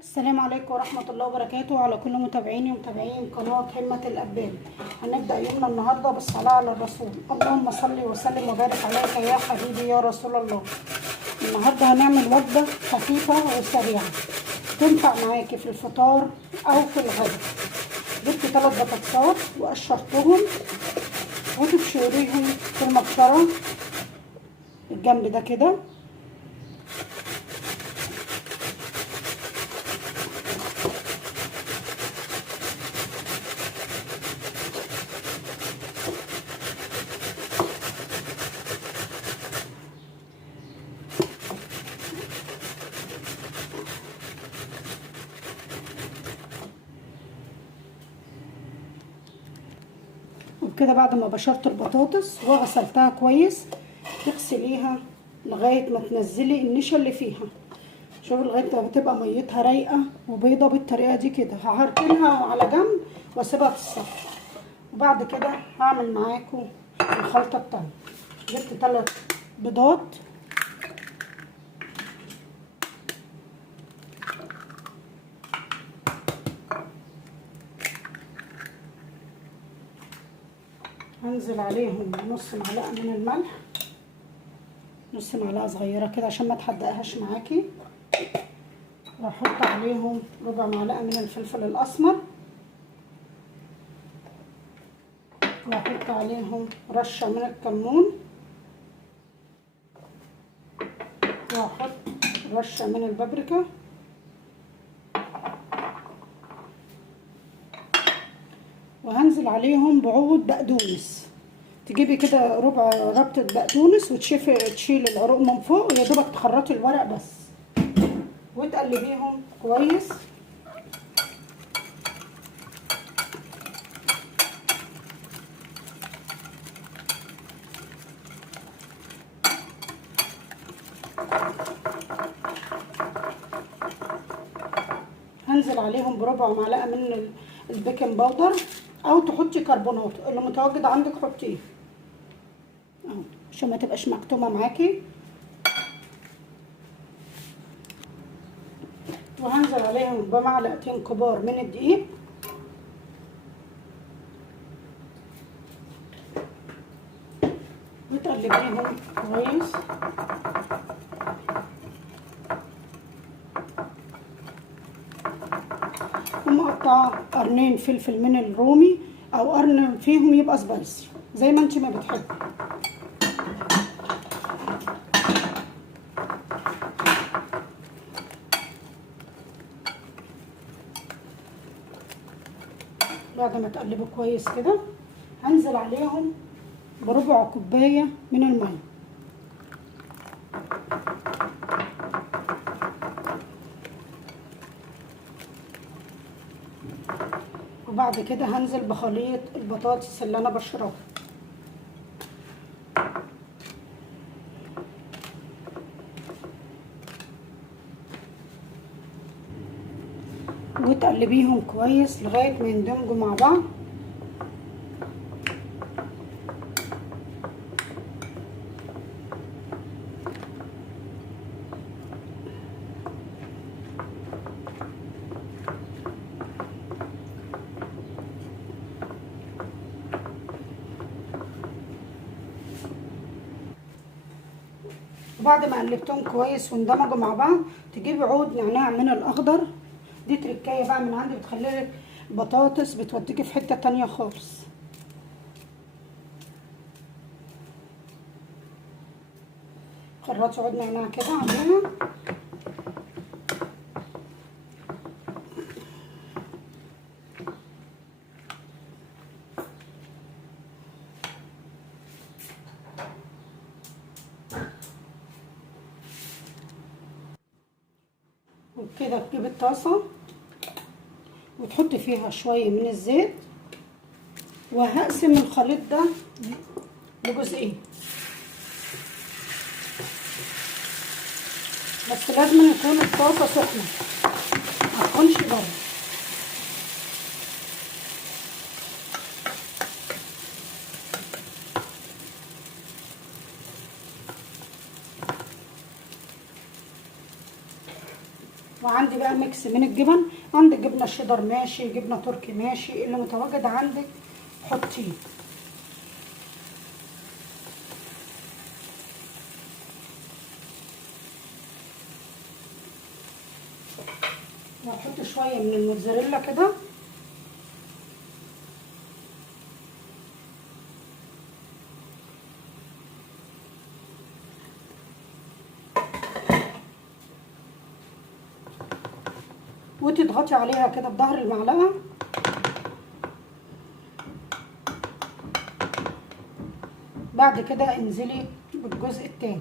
السلام عليكم ورحمة الله وبركاته على كل متابعيني ومتابعين قناة همة الأبان. هنبدأ يومنا النهاردة بالصلاة على الرسول. اللهم صل وسلم وبارك عليك يا حبيبي يا رسول الله. النهاردة هنعمل وجبة خفيفة وسريعة تنفع معاكي في الفطار أو في الغداء. جبت 3 بطاطسات وقشرتهم وتبشريهم في المبشرة الجنب ده كده. وبكده بعد ما بشرت البطاطس وغسلتها كويس تغسليها لغايه ما تنزلي النشا اللي فيها. شوفي لغايه ما بتبقى ميتها رايقه وبيضه بالطريقه دي كده. هركنها على جنب واسيبها تتصفى. وبعد كده هعمل معاكم الخلطه بتاعتي. جبت 3 بيضات هنزل عليهم نص معلقه من الملح، نص معلقه صغيره كده عشان ما تحدقهاش معاكي. واحط عليهم ربع معلقه من الفلفل الاسمر، واحط عليهم رشه من الكمون، واحط رشه من البابريكا، وهنزل عليهم بعود بقدونس. تجيبي كده ربع ربطة بقدونس تشيل العروق من فوق ويا دوبك تخرطي الورق بس وتقلبيهم كويس. هنزل عليهم بربع معلقة من البيكنج باودر او تحطي كربونات اللي متواجد عندك حطيه اهو عشان ما تبقاش مكتومه معاكي. وهنزل عليهم بمعلقتين كبار من الدقيق، وتقلبيهم كويس. ومقطعه قرنين فلفل من الرومي او قرن فيهم يبقى سبايسي زي ما انت ما بتحبي. بعد ما تقلبوا كويس كده هنزل عليهم بربع كوبايه من الميه، وبعد كده هنزل بخليط البطاطس اللي انا بشربها. وتقلبيهم كويس لغايه ما يندمجوا مع بعض. وبعد ما قلبتهم كويس واندمجوا مع بعض تجيبي عود نعناع من الاخضر. دي تركايه بقى من عندي بتخلي لك البطاطس بتوديكي في حته تانية خالص. خرطي عود نعناع كده عليها وكده. تجيبي الطاسه وتحطي فيها شويه من الزيت، وهقسم الخليط ده لجزئين، بس لازم يكون الطاسه سخنه ما تكونش بارده. وعندي بقى ميكس من الجبن، عندك جبنه شيدر ماشي، جبنه تركي ماشي، اللي متواجد عندك حطيه. وهحط شويه من الموتزاريلا كده، وتضغطي عليها كده بظهر المعلقه. بعد كده انزلي بالجزء التاني.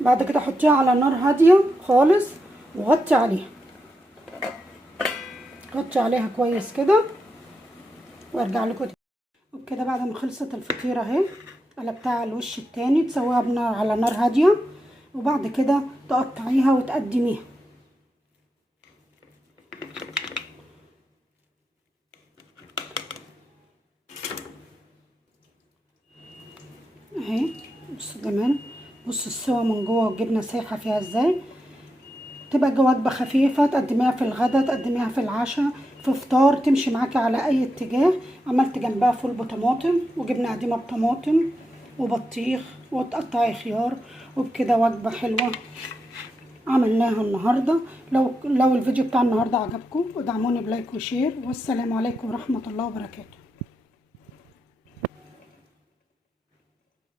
بعد كده حطيها على نار هاديه خالص وغطي عليها، غطي عليها كويس كده وارجع لكم تاني. وبكده بعد ما خلصت الفطيره اهي، قلبتها على الوش التاني، تسويها بنار على نار هاديه، وبعد كده تقطعيها وتقدميها اهي. بصوا جمال، بصوا السوا من جوه والجبنه سايحه فيها ازاي. تبقى وجبه خفيفه، تقدميها في الغدا، تقدميها في العشاء، في فطار، تمشي معاكي على اي اتجاه. عملت جنبها فول بطماطم وجبنه قديمه بطماطم وبطيخ، وتقطعي خيار، وبكده وجبه حلوه عملناها النهارده. لو الفيديو بتاع النهارده عجبكم ادعموني بلايك وشير، والسلام عليكم ورحمه الله وبركاته.